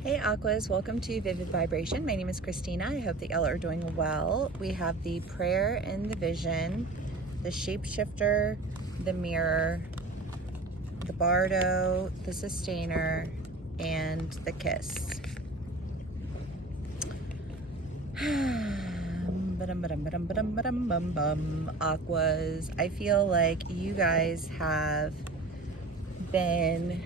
Hey Aquas, welcome to Vivid Vibration. My name is Christina. I hope that y'all are doing well. We have the prayer and the vision, the shapeshifter, the mirror, the bardo, the sustainer, and the kiss. Aquas, I feel like you guys have been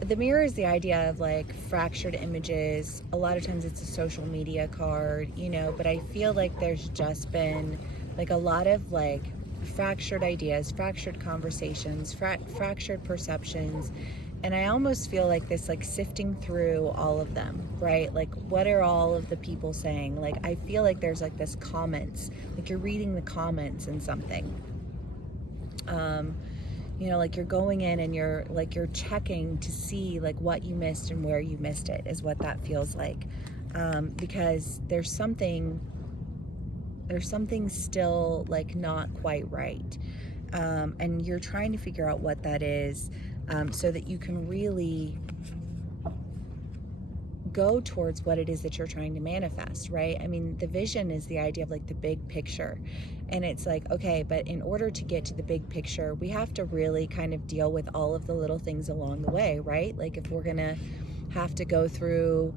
the mirror is the idea of like fractured images. A lot of times it's a social media card, but I feel like there's just been like a lot of like fractured ideas, fractured conversations, fractured perceptions. And I almost feel like this like sifting through all of them, right? Like what are all of the people saying? Like I feel like there's like this comments, like you're reading the comments in something. Like you're going in and you're checking to see like what you missed and where you missed it is what that feels like. Because there's something still like not quite right. And you're trying to figure out what that is, so that you can really go towards what it is that you're trying to manifest, right? I mean, the vision is the idea of like the big picture. And it's like, okay, but in order to get to the big picture, we have to really kind of deal with all of the little things along the way, right? Like if we're gonna have to go through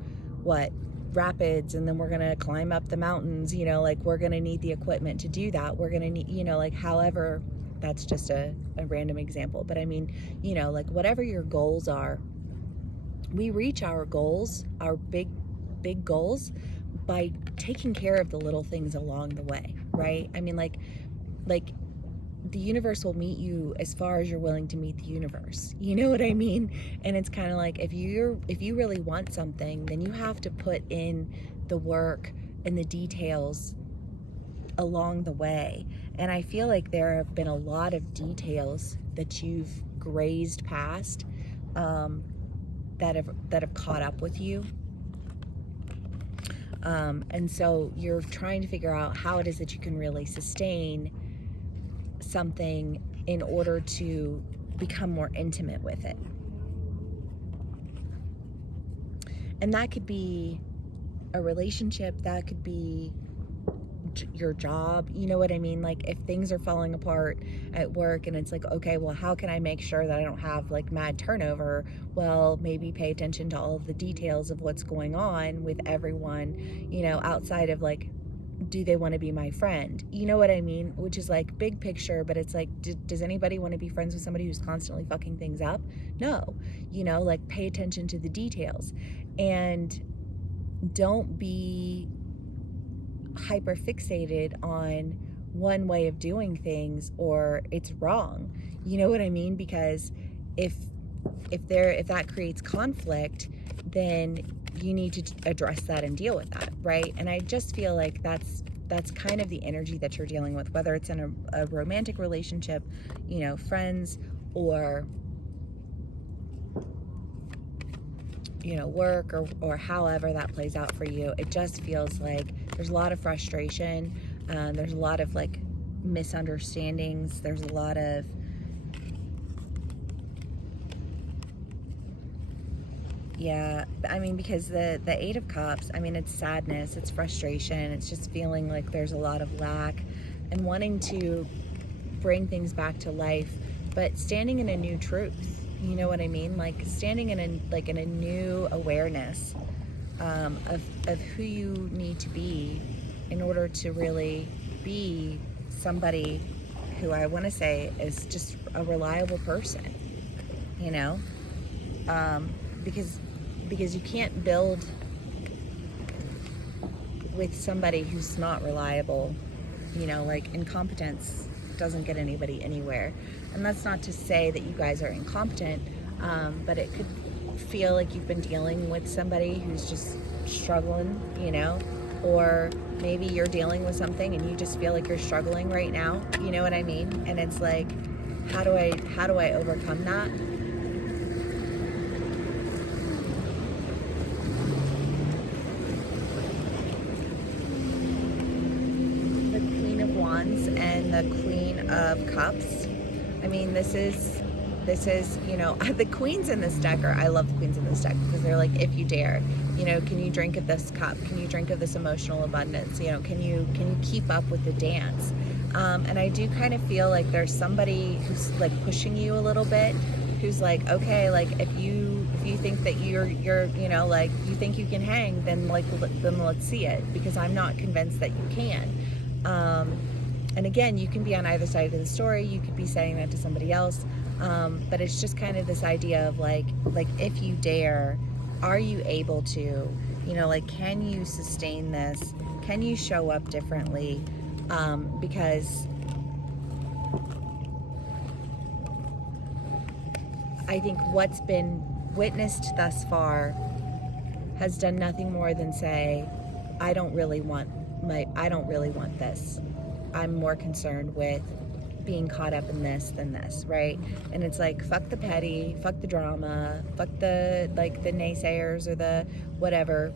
rapids, and then we're gonna climb up the mountains, like we're gonna need the equipment to do that. We're gonna need, like however, that's just a random example. But I mean, like whatever your goals are, we reach our goals, our big goals, by taking care of the little things along the way, right? I mean, like the universe will meet you as far as you're willing to meet the universe. You know what I mean? And it's kind of like if you really want something, then you have to put in the work and the details along the way. And I feel like there have been a lot of details that you've grazed past, that have caught up with you. And so you're trying to figure out how it is that you can really sustain something in order to become more intimate with it. And that could be a relationship, that could be your job, you know what I mean? Like if things are falling apart at work and it's like, okay, well, how can I make sure that I don't have like mad turnover? Well, maybe pay attention to all of the details of what's going on with everyone, outside of like, do they want to be my friend? You know what I mean? Which is like big picture, but it's like, does anybody want to be friends with somebody who's constantly fucking things up? No, like pay attention to the details, and don't be hyper fixated on one way of doing things or it's wrong. You know what I mean? Because if that creates conflict, then you need to address that and deal with that, right? And I just feel like that's kind of the energy that you're dealing with, whether it's in a romantic relationship, friends, or work, or however that plays out for you. It just feels like there's a lot of frustration. There's a lot of like misunderstandings. There's a lot of I mean, because the Eight of Cups, I mean, it's sadness, it's frustration, it's just feeling like there's a lot of lack and wanting to bring things back to life, but standing in a new truth. You know what I mean? Like standing in a new awareness, of who you need to be in order to really be somebody who I want to say is just a reliable person, because you can't build with somebody who's not reliable. Like incompetence doesn't get anybody anywhere. And that's not to say that you guys are incompetent, but it could feel like you've been dealing with somebody who's just struggling, or maybe you're dealing with something and you just feel like you're struggling right now. You know what I mean? And it's like, how do I overcome that? The Queen of Wands and the Queen of Cups. I mean, this is this is, you know, the queens in this deck I love the queens in this deck because they're like, if you dare, you know, can you drink of this cup? Can you drink of this emotional abundance? You know, can you keep up with the dance? And I do kind of feel like there's somebody who's like pushing you a little bit, who's like, okay, like if you think that you're you know, like you think you can hang, then then let's see it, because I'm not convinced that you can. And again, you can be on either side of the story. You could be saying that to somebody else, but it's just kind of this idea of like if you dare, are you able to, you know, like, can you sustain this? Can you show up differently? Because I think what's been witnessed thus far has done nothing more than say, I don't really want this. I'm more concerned with being caught up in this than this, right? And it's like, fuck the petty, fuck the drama, fuck the naysayers or the whatever.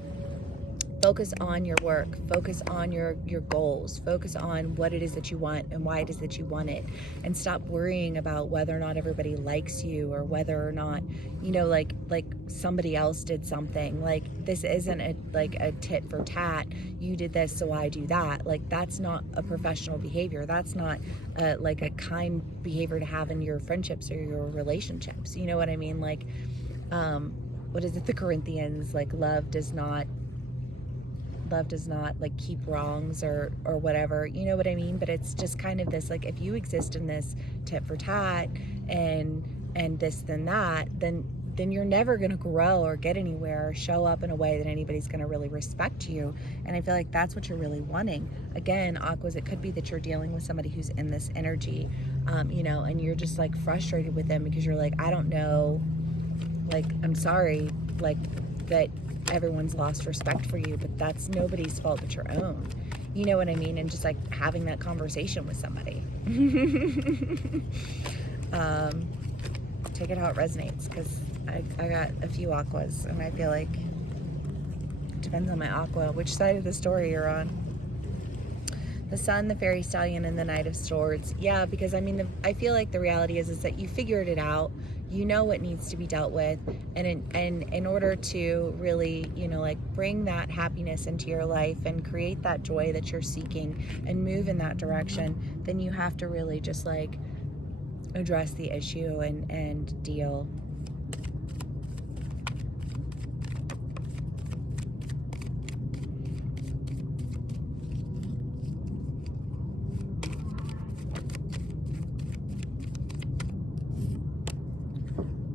Focus on your work, focus on your goals, focus on what it is that you want and why it is that you want it, and stop worrying about whether or not everybody likes you or whether or not, you know, like somebody else did something. Like, this isn't a tit for tat, you did this so I do that. Like, that's not a professional behavior. That's not like a kind behavior to have in your friendships or your relationships. You know what I mean? Like, what is it, the Corinthians, like, love does not like keep wrongs or whatever, you know what I mean? But it's just kind of this, like, if you exist in this tit for tat and this then that, then you're never going to grow or get anywhere or show up in a way that anybody's going to really respect you. And I feel like that's what you're really wanting. Again, Aquas, it could be that you're dealing with somebody who's in this energy, you know, and you're just like frustrated with them because you're like, I don't know, like, I'm sorry, like, that everyone's lost respect for you, but that's nobody's fault but your own. You know what I mean? And just like having that conversation with somebody. Take it how it resonates, because I got a few Aquas and I feel like it depends on my Aqua, which side of the story you're on. The Sun, the Fairy Stallion, and the Knight of Swords. Yeah, because I mean, I feel like the reality is that you figured it out. You know what needs to be dealt with, and in order to really, you know, like, bring that happiness into your life and create that joy that you're seeking and move in that direction, then you have to really just like address the issue and deal.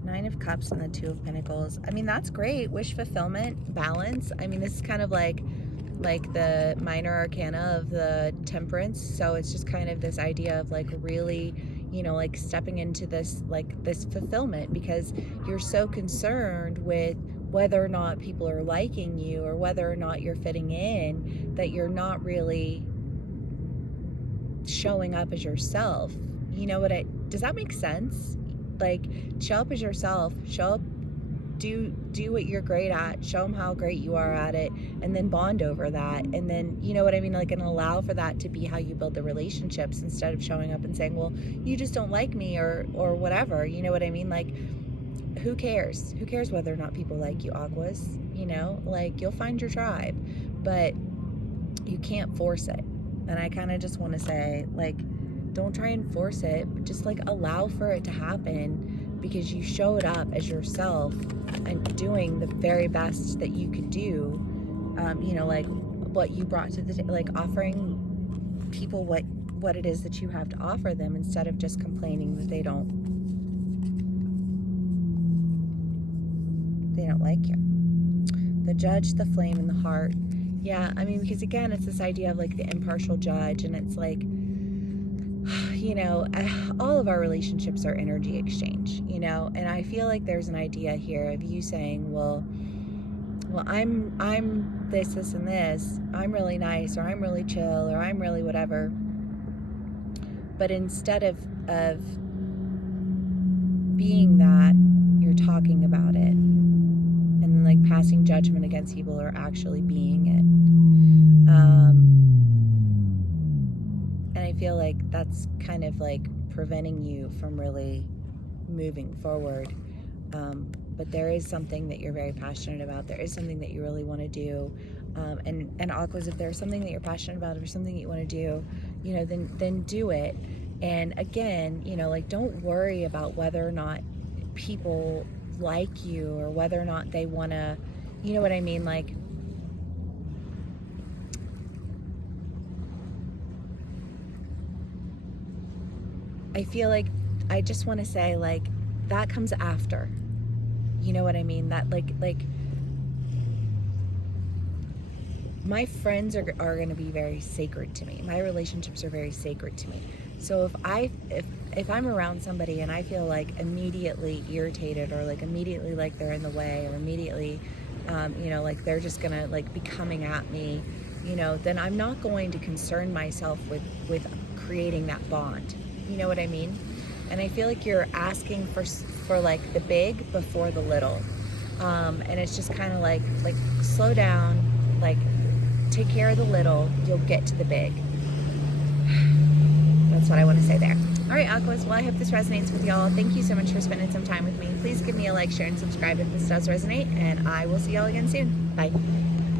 Nine of Cups and the Two of Pentacles. I mean, that's great. Wish fulfillment, balance. I mean, this is kind of like the minor arcana of the Temperance. So it's just kind of this idea of like really, you know, like stepping into this, like this fulfillment, because you're so concerned with whether or not people are liking you or whether or not you're fitting in, that you're not really showing up as yourself. You know does that make sense? Like, show up as yourself, show up, do what you're great at, show them how great you are at it, and then bond over that. And then, you know what I mean, like, and allow for that to be how you build the relationships, instead of showing up and saying, well, you just don't like me or whatever. You know what I mean? Like, who cares whether or not people like you, Aquas? You know, like, you'll find your tribe, but you can't force it. And I kind of just want to say, like, don't try and force it, but just like allow for it to happen, because you showed up as yourself and doing the very best that you could do. You know, like what you brought to the, like, offering people what it is that you have to offer them, instead of just complaining that they don't like you. The Judge, the Flame, and the Heart. Yeah, I mean, because again, it's this idea of like the impartial judge, and it's like, you know, all of our relationships are energy exchange, you know, and I feel like there's an idea here of you saying, well, I'm this, and this, I'm really nice, or I'm really chill, or I'm really whatever. But instead of being that, you're talking about it, and then like passing judgment against people, or actually being it. And I feel like that's kind of like preventing you from really moving forward. But there is something that you're very passionate about. There is something that you really want to do. And Aquas, if there's something that you're passionate about, or something that you want to do, you know, then do it. And again, you know, like, don't worry about whether or not people like you, or whether or not they want to, you know what I mean? Like, I feel like, I just want to say, like, that comes after. You know what I mean? That like my friends are going to be very sacred to me. My relationships are very sacred to me. So if I'm around somebody and I feel like immediately irritated, or like immediately like they're in the way, or immediately you know, like they're just gonna like be coming at me, you know, then I'm not going to concern myself with creating that bond. You know what I mean? And I feel like you're asking for like the big before the little, and it's just kind of like slow down, like take care of the little, you'll get to the big. That's what I want to say there. All right, Aquas, well, I hope this resonates with y'all. Thank you so much for spending some time with me. Please give me a like, share, and subscribe if this does resonate, and I will see y'all again soon. Bye.